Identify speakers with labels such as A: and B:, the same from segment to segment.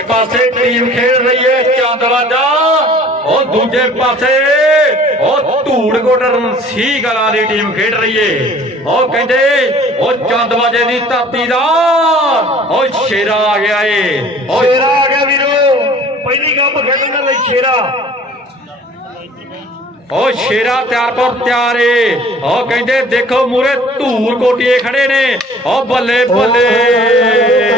A: ਪਾਸੇ ਟੀਮ ਖੇਡ ਰਹੀ ਹੈ ਚੰਦਵਾਜਾ ਉਹ ਦੂਜੇ ਪਾਸੇ ਉਹ ਧੂੜਕੋਟ ਸੀ ਗਲਾਂ ਦੀ ਟੀਮ ਖੇਡ ਰਹੀ ਏ ਉਹ ਕਹਿੰਦੇ ਉਹ ਚੰਦਵਾਜੇ ਦੀ ਧਰਤੀ ਦਾ ਉਹ ਸ਼ੇਰਾ ਆ ਗਿਆ ਏ। ਉਹ
B: ਸ਼ੇਰਾ ਆ ਗਿਆ ਵੀਰੋ। ਪਹਿਲੀ ਗੱਪ ਖੇਡਣ ਲਈ ਸ਼ੇਰਾ।
A: ਉਹ ਸ਼ੇਰਾ ਤਿਆਰ ਪਰ ਤਿਆਰ ਏ। ਉਹ ਕਹਿੰਦੇ ਦੇਖੋ ਮੂਰੇ ਧੂਰ ਕੋਟੀਏ ਖੜੇ ਨੇ। ਉਹ ਬੱਲੇ ਬੱਲੇ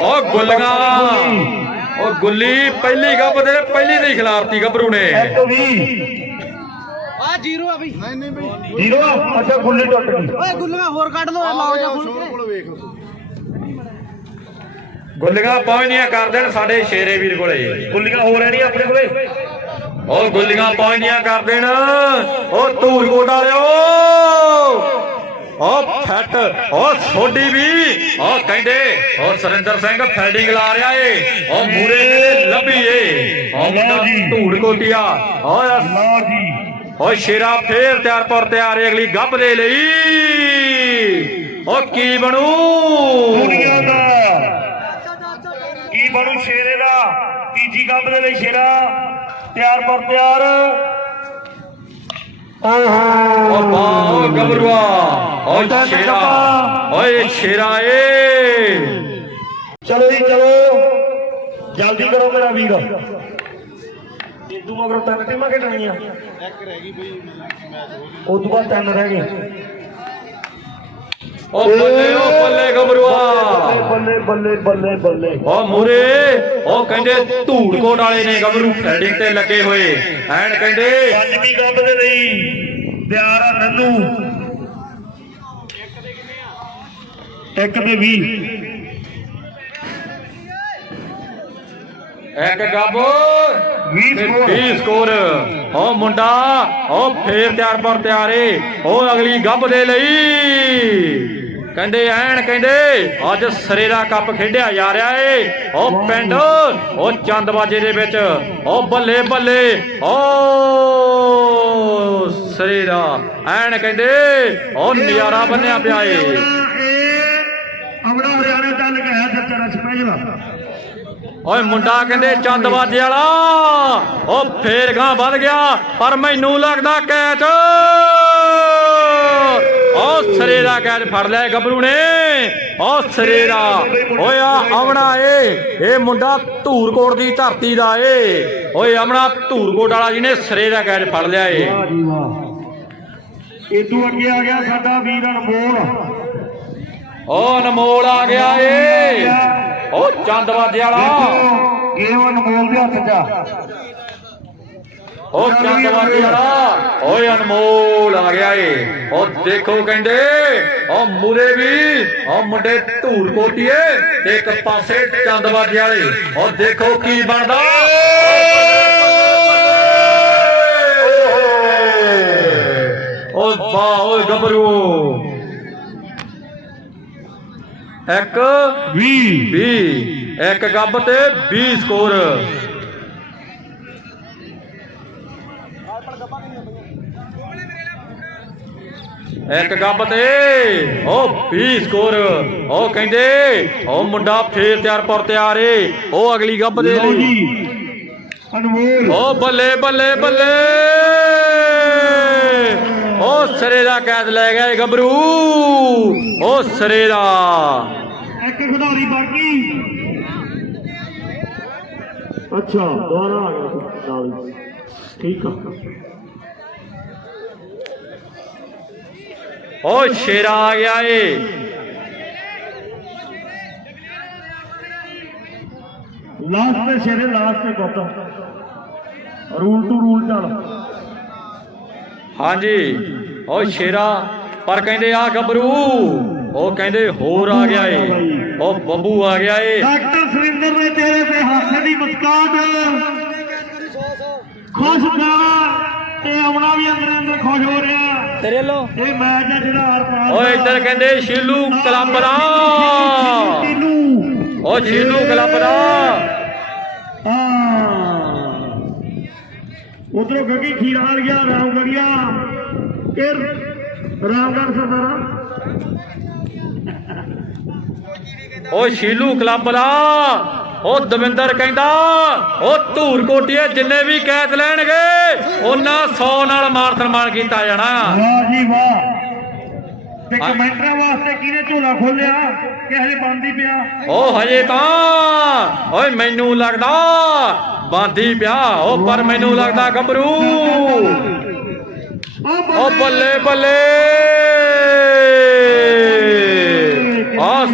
A: ਉਹ ਗੁੱਲੀਆਂ। ਉਹ ਗੁੱਲੀ ਪਹਿਲੀ ਗੱਬ ਦੇ ਪਹਿਲੀ ਦੀ ਖਿਲਾਫਤੀ ਗੱਭਰੂ ਨੇ।
B: ਇੱਕ ਵੀ
C: ਆ ਜੀਰੋ ਆ ਬਈ। ਨਹੀਂ ਨਹੀਂ ਬਈ।
B: ਜ਼ੀਰੋ? ਅੱਛਾ ਗੁੱਲੀ ਟੁੱਟ ਗਈ।
C: ਓਏ ਗੁੱਲੀਆਂ ਹੋਰ ਕੱਢ ਲਓ ਲਾਓ ਜਾਂ
A: ਗੁੱਲੀਆਂ ਪਹੁੰਚਦੀਆਂ ਕਰ ਦੇਣ ਸਾਡੇ ਸ਼ੇਰੇ ਵੀਰ ਕੋਲੇ।
B: ਗੁੱਲੀਆਂ ਹੋ ਰਹਿਣੀਆਂ ਆਪਣੇ ਕੋਲੇ।
A: ਉਹ ਗੁੱਲੀਆਂ ਪਹੁੰਚਦੀਆਂ ਕਰ ਦੇਣ। ਉਹ ਧੂਰ ਕੋਟ ਵਾਲਿਓ। ਉਹ ਫੱਟ ਉਹ ਸੋਡੀ ਵੀ। ਉਹ ਕਹਿੰਦੇ ਉਹ ਸਰਿੰਦਰ ਸਿੰਘ ਫੈਲਡਿੰਗ ਲਾ ਰਿਹਾ ਏ। ਉਹ ਮੂਰੇ ਕਹਿੰਦੇ ਲੱਭੀ ਏ। ਉਹ ਮੁੰਡਾ ਧੂੜ ਕੋਟਿਆ। ਓਏ
B: ਲਓ ਜੀ।
A: ਓ ਸ਼ੇਰਾ ਫੇਰ ਤਿਆਰ ਪਰ ਤਿਆਰ ਏ ਅਗਲੀ ਗੱਭ ਦੇ ਲਈ। ਓ ਕੀ ਬਣੂ?
B: ਦੁਨੀਆ ਦਾ। ਕੀ ਬਣੂ ਸ਼ੇਰੇ ਦਾ? ਤੀਜੀ ਗੱਪ ਦੇ ਲਈ ਸ਼ੇਰਾ। ਤਿਆਰ ਪਰ ਤਿਆਰ। ਓਹੋ
A: ਓ ਬਾਹ ਗੱਭਰੂਆ। ਓ ਸ਼ੇਰਾ। ਓਏ ਸ਼ੇਰਾ ਏ।
B: ਚਲੋ ਜੀ ਚਲੋ। ਜਲਦੀ ਕਰੋ ਮੇਰਾ ਵੀਰ। ਇਦੂ ਮਗਰੋਂ ਤਿੰਨ ਟੀਮਾਂ ਖੇਡਣੀਆਂ। ਇੱਕ ਰਹਿ ਗਈ ਬਈ ਮੈਚ ਹੋ ਤੋਂ ਬਾਅਦ ਤਿੰਨ ਰਹਿ ਗਏ।
A: ਓ ਬੱਲੇ ਓ ਬੱਲੇ ਗੱਭਰੂਆ
B: ਬੱਲੇ ਬੱਲੇ ਬੱਲੇ ਬੱਲੇ।
A: ਓ ਮੂਰੇ ਓ ਕਹਿੰਦੇ ਧੂੜਕੋਟ ਵਾਲੇ ਨੇ ਗੱਭਰੂ ਫੈਡਿੰਗ ਤੇ ਲੱਗੇ ਹੋਏ। ਐਨ ਕਹਿੰਦੇ
B: ਪੰਜਵੀਂ ਗੱਪ ਦੇ ਲਈ ਤਿਆਰ ਆ ਨੰਨੂ। ਇੱਕ ਤੇ 20
A: ਇੱਕ ਗੱਬ
B: 20 ਸਕੋਰ।
A: 20 ਸਕੋਰ। ਓ ਮੁੰਡਾ ਓ ਫੇਰ ਤਿਆਰ ਪਰ ਤਿਆਰੇ। ਓ ਅਗਲੀ ਗੱਬ ਦੇ ਲਈ। ਕਹਿੰਦੇ ਐਨ ਕਹਿੰਦੇ ਅੱਜ ਸਰੇ ਦਾ ਕੱਪ ਖੇਡਿਆ ਜਾ ਰਿਹਾ ਏ। ਓ ਪਿੰਡ ਓ ਚੰਦਬਾਜੇ ਦੇ ਵਿੱਚ। ਓ ਬੱਲੇ ਬੱਲੇ। ਓ ਸਰੇ ਦਾ। ਐਨ ਕਹਿੰਦੇ ਓ ਨਜ਼ਾਰਾ ਬੰਨਿਆ ਪਿਆ ਏ
B: ਇਹ ਅਮਰਾ ਹਰਿਆਣਾ ਚੱਲ ਗਿਆ ਜੱਟਾ ਸਪੈਸ਼ਲ
A: ਓਏ ਮੁੰਡਾ ਕਹਿੰਦੇ ਚੰਦਵਾਜੇ ਵਾਲਾ। ਉਹ ਫੇਰ ਗਾਂ ਵੱਧ ਗਿਆ ਪਰ ਮੈਨੂੰ ਲੱਗਦਾ ਕੈਚ। ਉਹ ਸਰੇ ਦਾ ਕੈਚ ਫੜ ਲਿਆ ਇਹ ਗੱਭਰੂ ਨੇ। ਉਹ ਸਰੇ ਦਾ। ਓਏ ਆ ਆਵਣਾ ਏ। ਇਹ ਮੁੰਡਾ ਧੂਰਕੋਟ ਦੀ ਧਰਤੀ ਦਾ ਏ। ਓਏ ਆਵਣਾ ਧੂਰਕੋਟ ਵਾਲਾ ਜਿਹਨੇ ਸਰੇ ਦਾ ਕੈਚ ਫੜ ਲਿਆ ਏ।
B: ਇਦੋਂ ਅੱਗੇ ਆ ਗਿਆ ਸਾਡਾ ਵੀਰ ਅਨਮੋਲ।
A: ਉਹ ਅਨਮੋਲ ਆ ਗਿਆ ਏ। ਉਹ ਚੰਦਵਾਜੇ ਵਾਲਾ।
B: ਦੇਖੋ ਗੇਮ ਅਨਮੋਲ ਦੇ ਹੱਥ 'ਚ ਆ।
A: ਉਹ ਚੰਦਵਾਜੀ ਵਾਲਾ। ਓਏ ਅਨਮੋਲ ਆ ਗਿਆ ਏ। ਉਹ ਦੇਖੋ ਕਹਿੰਦੇ ਉਹ ਮੂਰੇ ਵੀ ਉਹ ਮੁੰਡੇ ਧੂੜ ਕੋਟੀਏ ਤੇ ਇੱਕ ਪਾਸੇ ਚੰਦਵਾਜੀ ਵਾਲੇ। ਉਹ ਦੇਖੋ ਕੀ ਬਣਦਾ। ਓ ਵਾਹ ਓਏ ਗੱਭਰੂ। ਇੱਕ
B: 20
A: 20 ਇੱਕ ਗੱਬ ਤੇ 20 ਸਕੋਰ। ਇੱਕ ਗੱਬ ਤੇ ਉਹ 20 ਸਕੋਰ। ਉਹ ਕਹਿੰਦੇ ਉਹ ਮੁੰਡਾ ਫੇਰ ਤਿਆਰ ਪਰ ਤਿਆਰ ਏ। ਉਹ ਅਗਲੀ ਗੱਬ ਦੇ ਲਈ।
B: ਅਨਮੋਲ।
A: ਉਹ ਬੱਲੇ ਬੱਲੇ ਬੱਲੇ। ਉਹ ਸਰੇ ਦਾ ਕੈਦ ਲੈ ਗਿਆ ਗੱਭਰੂ। ਉਹ ਸਰੇ ਦਾ।
B: ਇੱਕ ਖਿਡਾਰੀ ਬਾਕੀ। ਅੱਛਾ ਦੁਬਾਰਾ ਆ ਗਿਆ ਨਾਲ। ਠੀਕ ਆ।
A: ਉਹ ਸ਼ੇਰਾ ਆ ਗਿਆ ਏ।
B: ਲਾਸਟ ਤੇ ਸ਼ੇਰੇ ਲਾਸਟ ਤੇ ਗੁੱਤ। ਰੂਲ ਟੂ ਰੂਲ ਚੱਲ।
A: ਹਾਂਜੀ। ਉਹ ਸ਼ੇਰਾ। ਪਰ ਕਹਿੰਦੇ ਆ ਗੱਭਰੂ। ਉਹ ਕਹਿੰਦੇ ਹੋਰ ਆ ਗਿਆ ਏ। ਉਹ ਬੱਬੂ ਆ ਗਿਆ ਏ।
B: ਡਾਕਟਰ ਸੁਰਿੰਦਰ ਨੇ ਤੇਰੇ ਤੇ ਹਾਸੇ ਦੀ ਮੁਸਕਾਨ। ਖੁਸ਼ ਕਰ ਤੇ ਆਉਣਾ ਵੀ ਅੰਦਰ ਅੰਦਰ ਖੁਸ਼ ਹੋ ਰਿਹਾ।
C: ਤੇਰੇ ਲੋ
B: ਇਹ ਮੈਚ ਹੈ ਜਿਹੜਾ ਹਰ ਪਾਰ
A: ਓਏ ਇੱਧਰ ਕਹਿੰਦੇ ਸ਼ੀਲੂ ਕਲੱਬ ਦਾ ਉਹ ਸ਼ੀਲੂ ਕਲੱਬ ਦਾ
B: ਉਧਰੋਂ ਗੱਗੀ ਖੀਰਾਲ ਗਿਆ ਰਾਮਗੜੀਆ ਇਹ ਰਾਮਗੜ ਸਰਦਾਰਾ।
A: ਓ ਸ਼ੀਲੂ ਕਲੱਬ ਦਾ ਓ ਦਵਿੰਦਰ ਕਹਿੰਦਾ ਓ ਧੂਰ ਕੋਟੀਏ ਜਿੰਨੇ ਵੀ ਕੈਦ ਲੈਣਗੇ ਉਹਨਾਂ 100 ਨਾਲ ਮਾਰ ਸਨਮਾਨ ਕੀਤਾ ਜਾਣਾ।
B: ਵਾਹ ਜੀ ਵਾਹ। ਤੇ ਕਮੈਂਟਰਾਂ ਵਾਸਤੇ ਕਿਹਨੇ ਝੋਲਾ ਖੋਲਿਆ? ਕਿ ਹਜੇ ਬੰਦ ਪਿਆ?
A: ਓ ਹਜੇ ਤਾਂ ਓਏ ਮੈਨੂੰ ਲੱਗਦਾ ਬਾਂਦੀ ਪਿਆ ਓ ਪਰ ਮੈਨੂੰ ਲੱਗਦਾ ਗੱਭਰੂ। ਓ ਬੱਲੇ ਬੱਲੇ।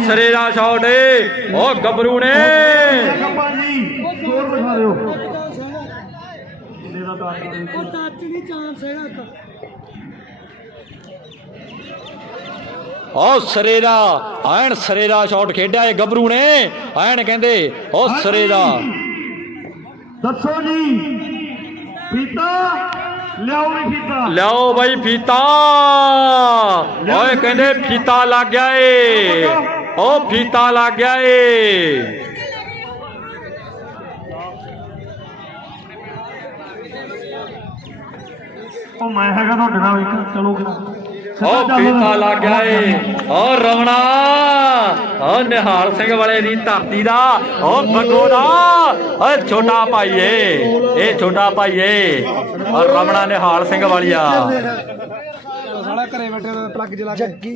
A: ਸਰੇ ਦਾ ਸ਼ਾਟ ਏ। ਓ ਗੱਭਰੂ ਨੇ।
B: ਜ਼ੋਰ ਬਿਠਾ ਦਿਓ
C: ਉਹ ਟੱਚ ਨਹੀਂ ਚਾਂਸ ਹੈਗਾ ਇੱਕ
A: ਓ ਸਰੇ ਦਾ ਐਨ ਸਰੇ ਦਾ ਸ਼ਾਟ ਖੇਡਿਆ ਏ ਗੱਭਰੂ ਨੇ। ਐਨ ਕਹਿੰਦੇ ਓ ਸਰੇ ਦਾ।
B: ਦੱਸੋ ਜੀ ਪੀਤਾ ਲਿਆਓ ਵੀ ਪੀਤਾ
A: ਲਿਆਓ ਬਾਈ ਫੀਤਾ। ਓਏ ਕਹਿੰਦੇ ਫੀਤਾ ਲੱਗ ਗਿਆ ਏ। ਓ ਫੀਤਾ ਲੱਗ ਗਿਆ ਏ।
B: ਉਹ ਮੈਂ ਹੈਗਾ ਤੁਹਾਡੇ ਨਾਲ ਇੱਕ ਚਲੋ
A: ਓ ਫੀਤਾ ਲੱਗ ਗਿਆ ਏ। ਓ ਰਵਣਾ ਓ ਨਿਹਾਲ ਸਿੰਘ ਵਾਲੇ ਦੀ ਧਰਤੀ ਦਾ ਓ ਬੱਗੋ ਦਾ। ਓ ਛੋਟਾ ਭਾਈ ਏ ਇਹ ਛੋਟਾ ਭਾਈ ਏ। ਓ ਰਵਣਾ ਨਿਹਾਲ ਸਿੰਘ ਵਾਲੀਆ।
C: ਸਾਲਾ ਘਰੇ ਬੈਠੇ ਪਲੱਗ ਜਲਾ ਕੇ।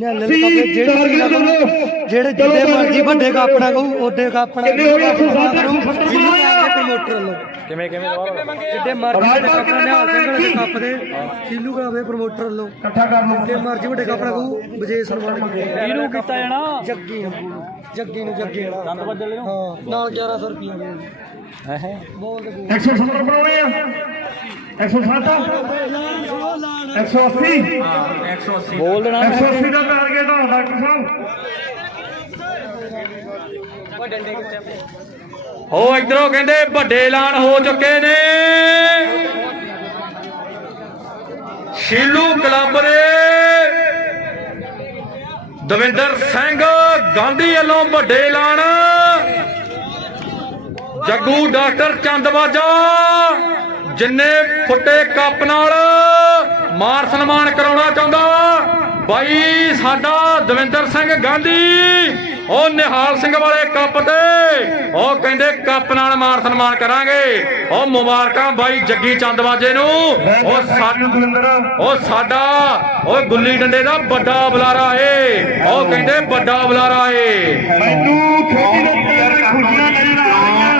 B: ਟਾਰਗੇਟ ਕਰੋ
C: ਜਿਹੜੇ ਜਿੱਦੇ ਮਰਜ਼ੀ ਵੱਡੇ ਕਾਪਣਾ ਕਹੂ ਉਹਦੇ ਕਾਪਣਾ
B: ਕਿੰਨੇ ਹੋਏ ਆਪੋ ਸਾਥ ਨੂੰ ਖਤਮ
C: ਜਿਹਨੂੰ
B: ਹੋਇਆ
C: ਆ ਕੇ ਪ੍ਰਮੋਟਰ
A: ਕਿਵੇਂ ਕਿਵੇਂ
C: ਜਿੱਦੇ ਮਰਜ਼ੀ ਵੱਡੇ
B: ਰਾਜਪਾਲ
C: ਕਾਪਣਾ
B: ਕਿੰਨੇ
C: ਨਿਹਾਲ ਸਿੰਘ ਵਾਲੇ
B: ਮਾਰੇ
C: ਕੱਪ ਦੇ ਸੀਲੂ ਕਰਾਵੇ ਪ੍ਰਮੋਟਰ ਵੱਲੋਂ।
B: ਇਕੱਠਾ ਕਰ ਲਓ।
C: ਜਿੱਦੇ ਮਰਜ਼ੀ ਵੱਡੇ ਕਾਪਣਾ ਕਹੂ ਵਿਜੇ ਕੀਤਾ।
A: ਇਹਨੂੰ ਕੀਤਾ ਜਾਣਾ।
C: ਜੱਗੀ ਨੂੰ ਜੱਗੀ ਨੂੰ ਜੱਗੀ ਨੂੰ ਚੰਦ ਬੱਦਲ ਨੂੰ ਹਾਂ ਨਾਲ 1100 ਰੁਪਏ ਬੋਲ ਦੇ।
B: 170 ਬਣਾਉਣੇ ਆ 160 180
A: ਬੋਲ ਦੇਣਾ।
B: 180 ਦਾ ਟਾਰਗੇਟ ਆ ਡਾਕਟਰ ਸਾਹਿਬ
A: ਹੋ ਇਧਰੋਂ ਕਹਿੰਦੇ ਵੱਡੇ ਐਲਾਨ ਹੋ ਚੁੱਕੇ ਨੇ। ਸ਼ੀਲੂ ਕਲੱਬ ਦੇ ਦਵਿੰਦਰ ਸਿੰਘ ਗਾਂਧੀ ਵੱਲੋਂ ਵੱਡੇ ਐਲਾਨ। ਜੱਗੂ ਡਾਕਟਰ ਚੰਦਵਾਜਾ ਜਿੰਨੇ ਫੁੱਟੇ ਕੱਪ ਨਾਲ ਮਾਰ ਸਨਮਾਨ ਕਰਾਉਣਾ ਚਾਹੁੰਦਾ ਬਾਈ ਸਾਡਾ ਦਵਿੰਦਰ ਸਿੰਘ ਗਾਂਧੀ ਉਹ ਨਿਹਾਲ ਸਿੰਘ ਵਾਲੇ ਕੱਪ ਤੇ ਉਹ ਕਹਿੰਦੇ ਕੱਪ ਨਾਲ ਮਾਰ ਸਨਮਾਨ ਕਰਾਂਗੇ। ਉਹ ਮੁਬਾਰਕਾਂ ਬਾਈ ਜੱਗੀ ਚੰਦਵਾਜੇ ਨੂੰ। ਉਹ ਸਾਡਾ
B: ਦਵਿੰਦਰ।
A: ਉਹ ਸਾਡਾ ਉਹ ਗੁੱਲੀ ਡੰਡੇ ਦਾ ਵੱਡਾ ਬੁਲਾਰਾ ਏ। ਉਹ ਕਹਿੰਦੇ ਵੱਡਾ ਬੁਲਾਰਾ ਏ।
B: ਮੈਨੂੰ ਛੋਟੀ ਨੰਬਰ ਦੀ ਖੁਸ਼ੀਆਂ ਨਜ਼ਰ ਆ ਰਹੀਆਂ।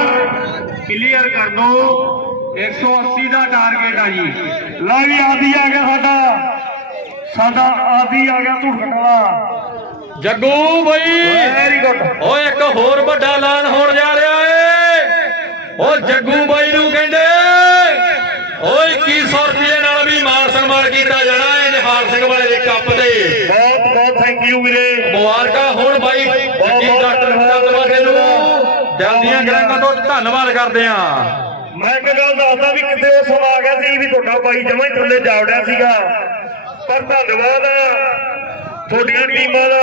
B: ਕਲੀਅਰ ਕਰ ਦੋ। 180 ਦਾ ਟਾਰਗੇਟ ਆ ਜੀ। ਲਾ ਵੀ ਆਦੀ ਆ ਗਿਆ ਸਾਡਾ। ਸਾਡਾ ਆਦੀ ਆ ਗਿਆ ਧੁੜਕਣ ਵਾਲਾ।
A: ਜੱਗੂ ਬਈ।
B: ਵੈਰੀ ਗੁੱਡ
A: ਓਏ ਇੱਕ ਹੋਰ ਵੱਡਾ ਐਲਾਨ ਹੋਣ ਜਾ ਰਿਹਾ ਏ। ਓ ਜੱਗੂ ਬਾਈ ਨੂੰ ਕਹਿੰਦੇ ਓਏ 2100 ਰੁਪਏ ਨਾਲ ਵੀ ਮਾਨ ਸਨਮਾਨ ਕੀਤਾ ਜਾਣਾ ਏ ਨਿਹਾਲ ਸਿੰਘ ਵਾਲੇ ਦੇ ਕੱਪ ਤੇ।
B: ਬਹੁਤ ਬਹੁਤ ਥੈਂਕ ਯੂ ਵੀਰੇ।
A: ਮੁਬਾਰਕਾਂ ਹੋਣ ਬਾਈ। ਜੱਗੀ ਡਾਕਟਰ ਚੰਦਵਾਦੇ ਨੂੰ। ਦਿਲ ਦੀਆਂ ਗਰਾਂਗਾਂ ਤੋਂ ਧੰਨਵਾਦ ਕਰਦੇ ਆਂ।
B: ਮੈਂ ਇੱਕ ਗੱਲ ਦੱਸਦਾ ਵੀ ਕਿਤੇ ਉਹ ਸਮਾਂ ਆ ਗਿਆ ਸੀ ਵੀ ਤੁਹਾਡਾ ਬਾਈ ਜਮਾਂ ਹੀ ਥੱਲੇ ਜਾਵੜਿਆ ਸੀਗਾ। ਪਰ ਧੰਨਵਾਦ ਆ ਤੁਹਾਡੀਆਂ ਟੀਮਾਂ ਦਾ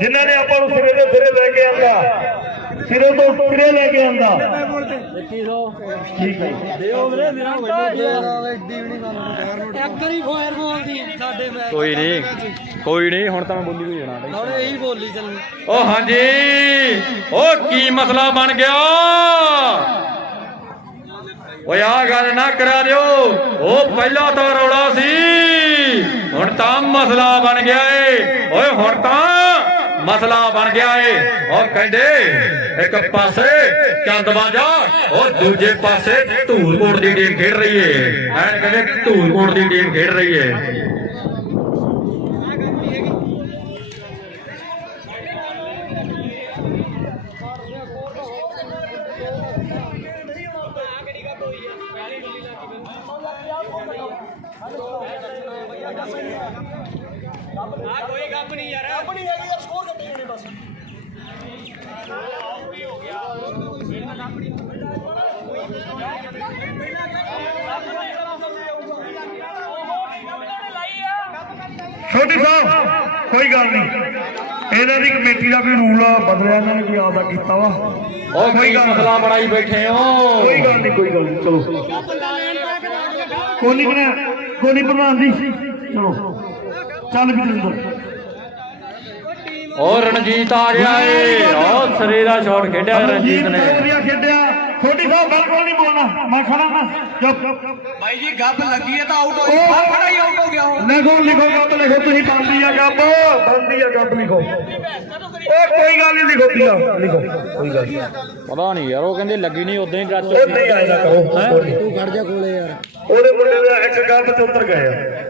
B: ਜਿਨ੍ਹਾਂ ਨੇ ਆਪਾਂ ਨੂੰ ਸਿਰੇ ਦੇ ਸਿਰੇ ਲੈ ਕੇ ਆਂਦਾ। ਸਿਰੇ ਤੋਂ ਸਿਰੇ ਲੈ ਕੇ ਆਂਦਾ। ਠੀਕ ਹੈ
C: ਇੱਕ ਵਾਰੀ ਫਾਇਰ ਬੋਲਦੀ ਸਾਡੇ ਮੈਚ
A: ਕੋਈ ਨਹੀਂ ਕੋਈ ਨਹੀਂ ਹੁਣ ਤਾਂ ਮੈਂ ਬੋਲੀ ਹੋਈ ਜਾਣਾ
C: ਹੁਣ ਇਹੀ ਬੋਲੀ ਚੱਲਣੀ।
A: ਓ ਹਾਂਜੀ। ਓ ਕੀ ਮਸਲਾ ਬਣ ਗਿਆ? ਓਏ ਆ ਗੱਲ ਨਾ ਕਰਾ ਦਿਓ। ਉਹ ਪਹਿਲਾਂ ਤਾਂ ਰੌਲਾ ਸੀ। ਹੁਣ ਤਾਂ ਮਸਲਾ ਬਣ ਗਿਆ ਏ। ਓਏ ਹੁਣ ਤਾਂ ਮਸਲਾ ਬਣ ਗਿਆ ਏ। ਉਹ ਕਹਿੰਦੇ, ਇੱਕ ਪਾਸੇ ਚੰਦਵਾਜਾ ਔਰ ਦੂਜੇ ਪਾਸੇ ਧੂਲਕੋਟ ਦੀ ਟੀਮ ਖੇਡ ਰਹੀ ਏ। ਐਨ ਕਹਿੰਦੇ ਧੂਲਕੋਟ ਦੀ ਟੀਮ ਖੇਡ ਰਹੀ ਏ।
B: ਛੋਟੀ ਸਾਹਿਬ ਕੋਈ ਗੱਲ ਨਹੀਂ। ਇਹਨਾਂ ਦੀ ਕਮੇਟੀ ਦਾ ਕੋਈ ਰੂਲ ਬਦਲਿਆ ਇਹਨਾਂ ਨੇ ਕੋਈ ਆਪਦਾ ਕੀਤਾ ਵਾ।
A: ਉਹ ਕੀ ਮਸਲਾ ਬਣਾਈ ਬੈਠੇ ਹੋ?
B: ਕੋਈ ਗੱਲ ਨਹੀਂ ਕੋਈ ਗੱਲ ਨਹੀਂ ਚਲੋ। ਕੋਨੀ ਬਣਾ ਕੋਨੀ ਪ੍ਰਧਾਨ ਜੀ ਚਲੋ। ਚੱਲ ਵੀ ਦਿੰਦਰ
A: ਉਹ ਰਣਜੀਤ ਆ ਗਿਆ ਏ। ਉਹ ਸਰੇ ਦਾ ਸ਼ਾਟ ਖੇਡਿਆ ਰਣਜੀਤ ਨੇ।
B: ਛੋਟੀ ਸਾਹਿਬ ਬਿਲਕੁਲ ਨਹੀਂ ਬੋਲਣਾ। ਮੈਂ ਖੜਾ ਨਾ ਚੁੱਪ।
C: ਬਾਈ ਜੀ ਗੱਬ ਲੱਗੀ ਹੈ ਤਾਂ ਆਊਟ ਹੋ ਗਿਆ ਖੜਾ ਹੀ ਆਊਟ ਹੋ ਗਿਆ ਉਹ
B: ਲਿਖੋ ਲਿਖੋ ਗੱਪ ਲਿਖੋ। ਤੁਸੀਂ ਬੰਦੀ ਆ ਗੱਪ ਬੰਦੀ ਆ ਗੱਪ ਲਿਖੋ। ਉਹ ਕੋਈ ਗੱਲ ਨਹੀਂ ਲਿਖੋ ਪੀਆ ਲਿਖੋ। ਕੋਈ ਗੱਲ ਨਹੀਂ।
A: ਪਤਾ ਨਹੀਂ ਯਾਰ ਉਹ ਕਹਿੰਦੇ ਲੱਗੀ ਨਹੀਂ ਉਦਾਂ ਹੀ ਟੱਚ
B: ਉਹ ਨਹੀਂ ਆਇਆ ਨਾ ਕਰੋ।
C: ਤੂੰ ਖੜ ਜਾ ਕੋਲੇ ਯਾਰ।
B: ਉਹਦੇ ਮੁੰਡੇ ਦਾ ਇੱਕ ਗੱਪ ਚ ਉਤਰ ਗਏ ਆ